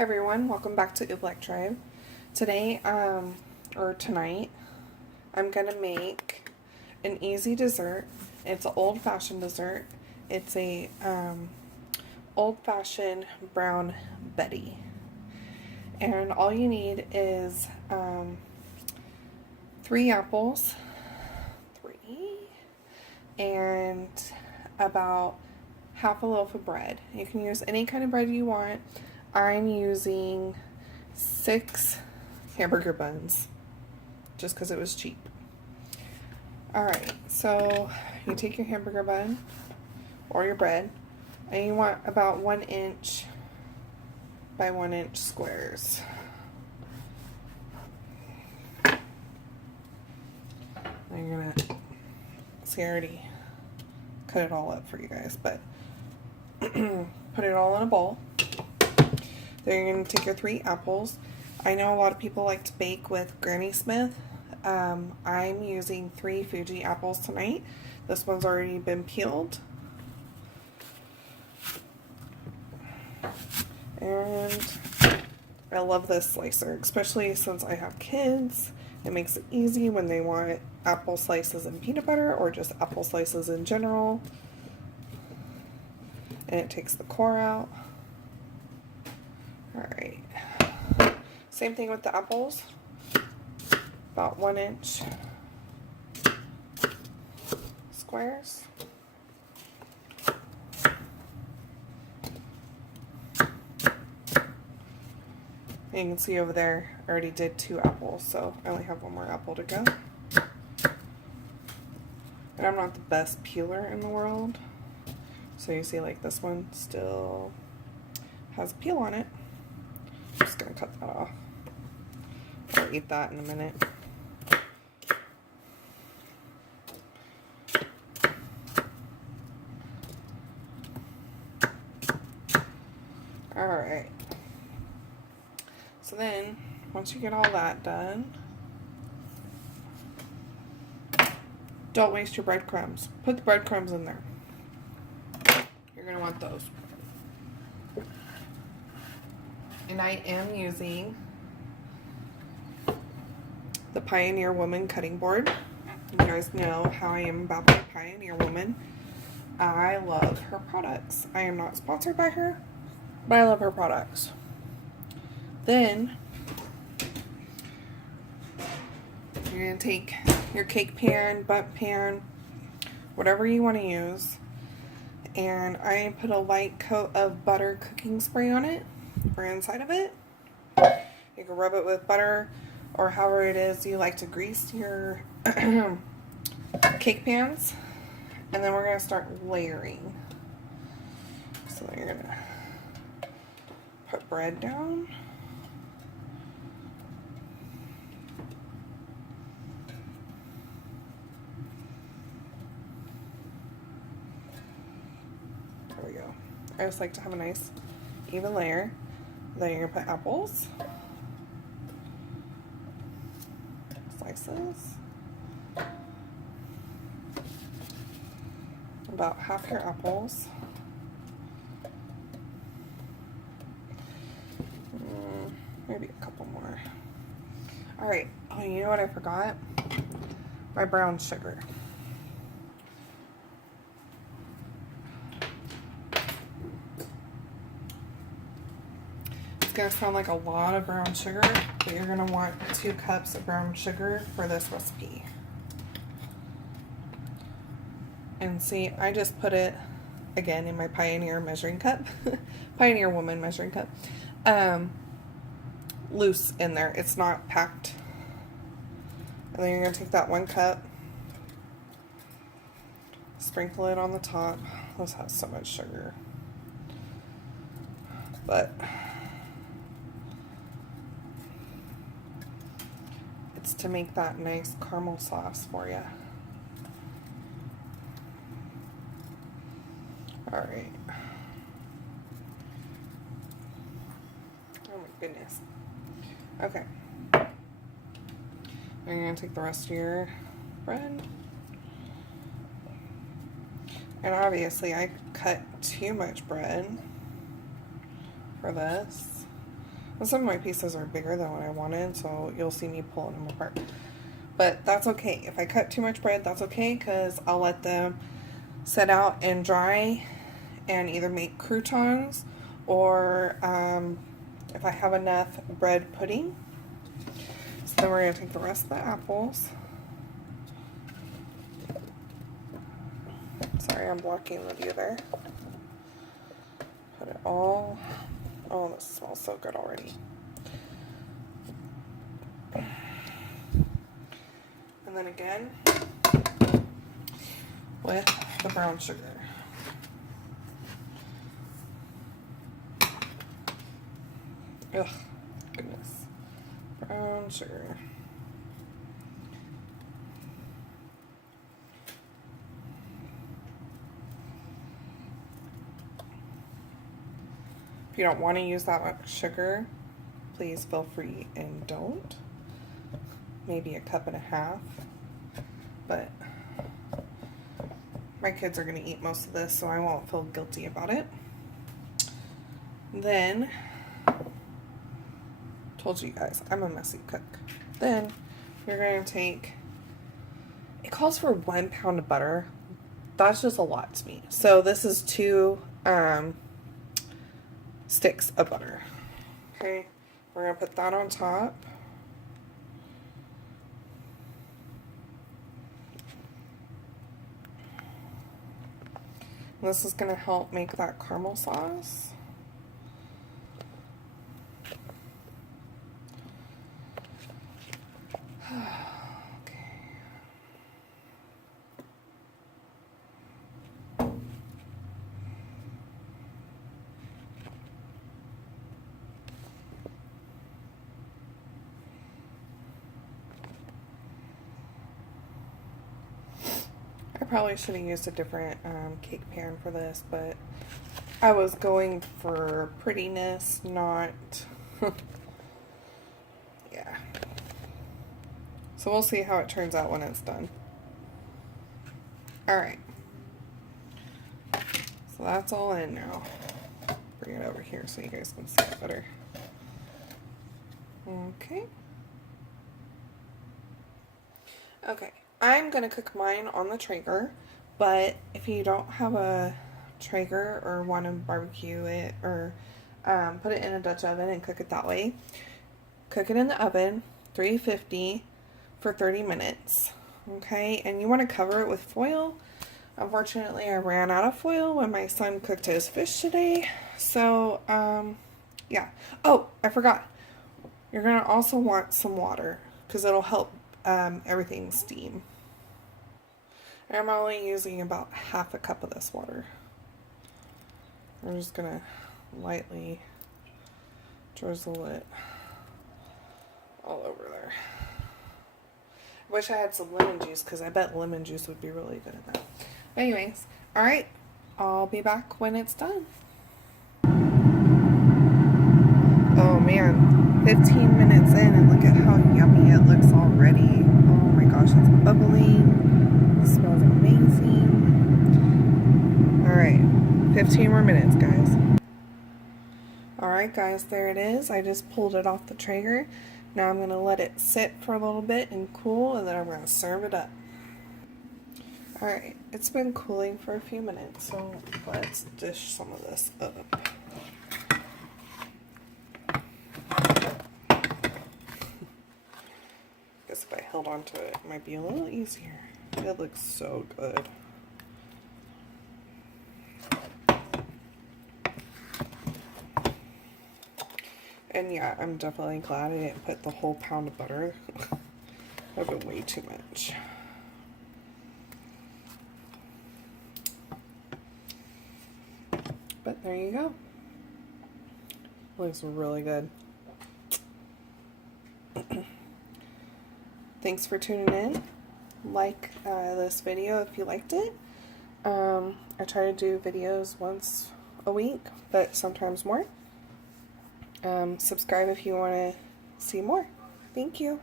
Hey everyone, welcome back to Oobleck Tribe. Today, or tonight, I'm gonna make an easy dessert. It's an old-fashioned dessert. It's a old-fashioned brown Betty. And all you need is 3 apples, and about half a loaf of bread. You can use any kind of bread you want. I'm using 6 hamburger buns just because it was cheap. Alright, so you take your hamburger bun or your bread and you want about 1 inch by 1 inch squares. And you're gonna see, I already cut it all up for you guys, but put it all in a bowl. Then you're going to take your 3 apples. I know a lot of people like to bake with Granny Smith. I'm using 3 Fuji apples tonight. This one's already been peeled. And I love this slicer, especially since I have kids. It makes it easy when they want apple slices and peanut butter or just apple slices in general. And it takes the core out. Alright, same thing with the apples, about 1 inch squares. And you can see over there, I already did 2 apples, so I only have 1 more apple to go. And I'm not the best peeler in the world, so you see like this one still has a peel on it. I'm just going to cut that off. I'll eat that in a minute. Alright. So then, once you get all that done, don't waste your breadcrumbs. Put the breadcrumbs in there. You're going to want those. And I am using the Pioneer Woman cutting board. You guys know how I am about the Pioneer Woman. I love her products. I am not sponsored by her, but I love her products. Then you're going to take your cake pan, bundt pan, whatever you want to use, and I put a light coat of butter cooking spray on it, or inside of it. You can rub it with butter or however it is you like to grease your cake pans. And then we're going to start layering. So then you're going to put bread down. There we go. I just like to have a nice even layer. Then you're going to put apples. Slices. About half your apples. Maybe a couple more. Alright, oh, you know what I forgot? My brown sugar. It's going to sound like a lot of brown sugar, but you're going to want 2 cups of brown sugar for this recipe. And see, I just put it, again, in my Pioneer measuring cup. Pioneer Woman measuring cup. Loose in there. It's not packed. And then you're going to take that 1 cup, sprinkle it on the top. This has so much sugar. But it's to make that nice caramel sauce for you. Alright. Oh my goodness. Okay. Now you're going to take the rest of your bread. And obviously I cut too much bread for this. And some of my pieces are bigger than what I wanted, so you'll see me pulling them apart. But that's okay. If I cut too much bread, that's okay, because I'll let them set out and dry and either make croutons or if I have enough bread pudding. So then we're going to take the rest of the apples. Sorry, I'm blocking the view there. Put it all. Oh, this smells so good already. And then again with the brown sugar. Ugh, goodness. Brown sugar. If you don't want to use that much sugar, please feel free and don't. Maybe a cup and a half. But my kids are going to eat most of this, so I won't feel guilty about it. Then, told you guys, I'm a messy cook. Then, you're going to take, it calls for 1 pound of butter. That's just a lot to me. So this is 2 sticks of butter. Okay, we're going to put that on top. This is going to help make that caramel sauce. I probably should have used a different cake pan for this, but I was going for prettiness, not... yeah. So we'll see how it turns out when it's done. Alright. So that's all in now. Bring it over here so you guys can see it better. Okay. Okay. I'm going to cook mine on the Traeger, but if you don't have a Traeger or want to barbecue it or put it in a Dutch oven and cook it that way, cook it in the oven, 350 for 30 minutes, okay? And you want to cover it with foil. Unfortunately, I ran out of foil when my son cooked his fish today, so, yeah. Oh, I forgot. You're going to also want some water because it'll help everything steam. I'm only using about half a cup of this water. I'm just gonna lightly drizzle it all over there. I wish I had some lemon juice because I bet lemon juice would be really good at that. But anyways, alright, I'll be back when it's done. Oh man, 15 minutes in and look at how yummy it looks already. Oh my gosh, it's bubbling. It smells amazing. Alright, 15 more minutes, guys. Alright guys, there it is. I just pulled it off the Traeger. Now I'm going to let it sit for a little bit and cool, and then I'm going to serve it up. Alright, it's been cooling for a few minutes, so let's dish some of this up. Guess if I held on to it, it might be a little easier. It looks so good. And yeah, I'm definitely glad I didn't put the whole pound of butter. That would have been way too much. But there you go. Looks really good. Thanks for tuning in. Like this video if you liked it. I try to do videos once a week, but sometimes more. Subscribe if you want to see more. Thank you.